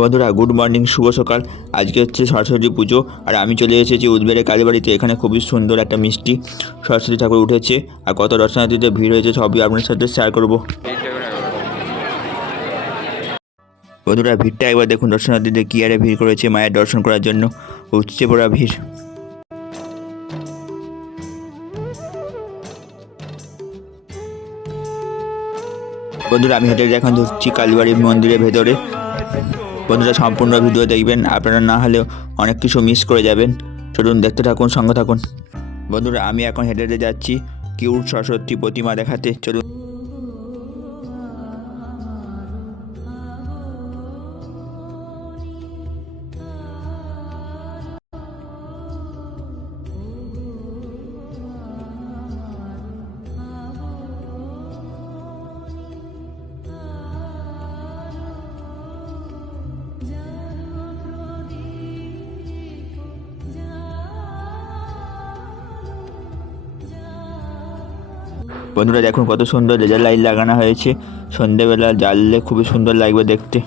বন্ধুরা good morning, শুভ সকাল। আজকে হচ্ছে সরস্বতী পুজো আর আমি চলে এসেছি উদবেড়ে কালীবাড়িতে। এখানে খুবই সুন্দর একটা মিষ্টি সরস্বতী ঠাকুর উঠেছে আর কত দর্শনার্থীদের ভিড় হয়েছে সবই আপনার সাথে শেয়ার করব। বন্ধুরা ভিড়টা একবার দেখুন, দর্শনার্থীদের কি আরে ভিড় করেছে মায়ের দর্শন করার জন্য, উপচে পড়া ভিড়। বন্ধুরা আমি হেঁটে এখন ঢুকছি কালীবাড়ি মন্দিরের ভেতরে। বন্ধুরা সম্পূর্ণ ভিডিও দেখবেন, আপনারা না হলেও অনেক কিছু মিস করে যাবেন। চলুন দেখতে থাকুন, সঙ্গে থাকুন। বন্ধুরা আমি এখন হেঁটে হেঁটে যাচ্ছি কিউট সরস্বতী প্রতিমা দেখাতে, চলুন। বন্ধুরা দেখুন কত সুন্দর লেজার লাইট লাগানো হয়েছে, সন্ধ্যেবেলা জ্বাললে খুবই সুন্দর লাগবে দেখতে।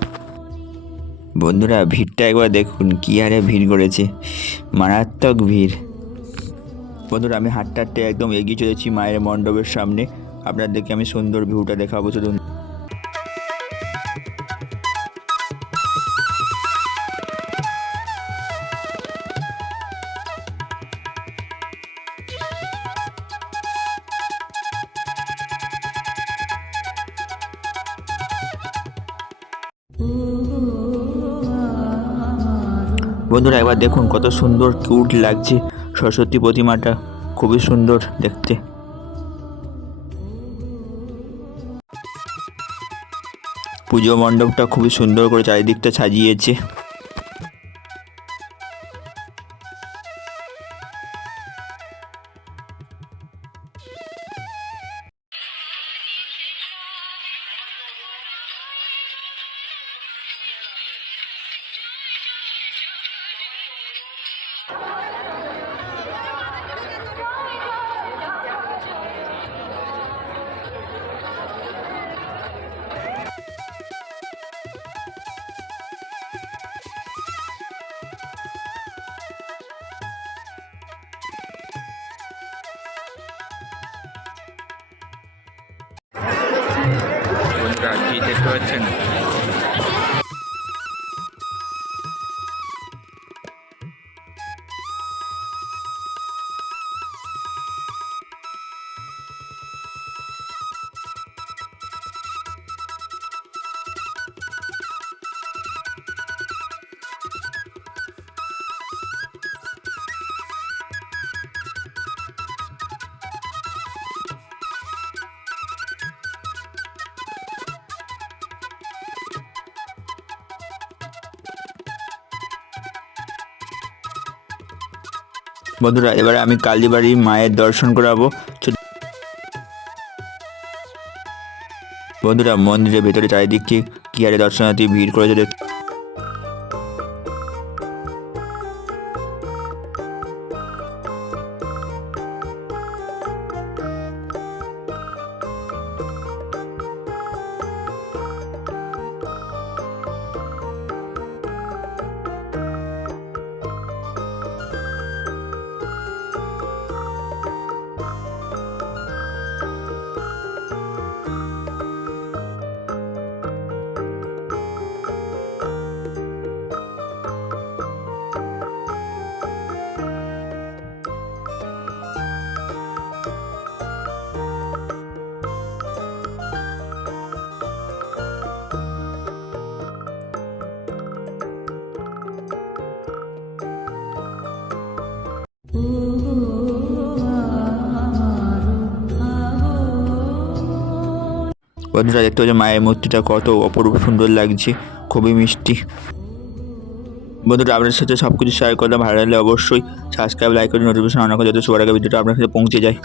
বন্ধুরা ভিড়টা একবার দেখুন, কী হারে ভিড় করেছে, মারাত্মক ভিড়। বন্ধুরা আমি হাঁটতে হাঁটতে একদম এগিয়ে চলেছি মায়ের মণ্ডপের সামনে। আপনাদেরকে আমি সুন্দর ভিউটা দেখাবো, চলুন। বন্ধুরা একবার দেখুন কত সুন্দর কিউট লাগছে সরস্বতী প্রতিমাটা, খুবই সুন্দর দেখতে। পুজো মণ্ডপটা খুবই সুন্দর করে চারিদিকটা সাজিয়েছে। কি দেখতে পাচ্ছেন, বন্ধুরা এবারে আমি কালীবাড়ি মায়ের দর্শন করাবো। বন্ধুরা মন্দিরের ভেতরে চারিদিকে কি হারে দর্শনার্থী ভিড় করেছে। বন্ধুরা দেখতে পাচ্ছেন মায়ের মূর্তিটা কত অপরূপ সুন্দর লাগছে, খুবই মিষ্টি। বন্ধুরা আপনাদের সাথে সব কিছু শেয়ার করলাম, ভালো লাগলে অবশ্যই সাবস্ক্রাইব, লাইক করে নোটিফিকেশন অন করে যাতে সবার আগে ভিডিওটা আপনার কাছে পৌঁছে যায়।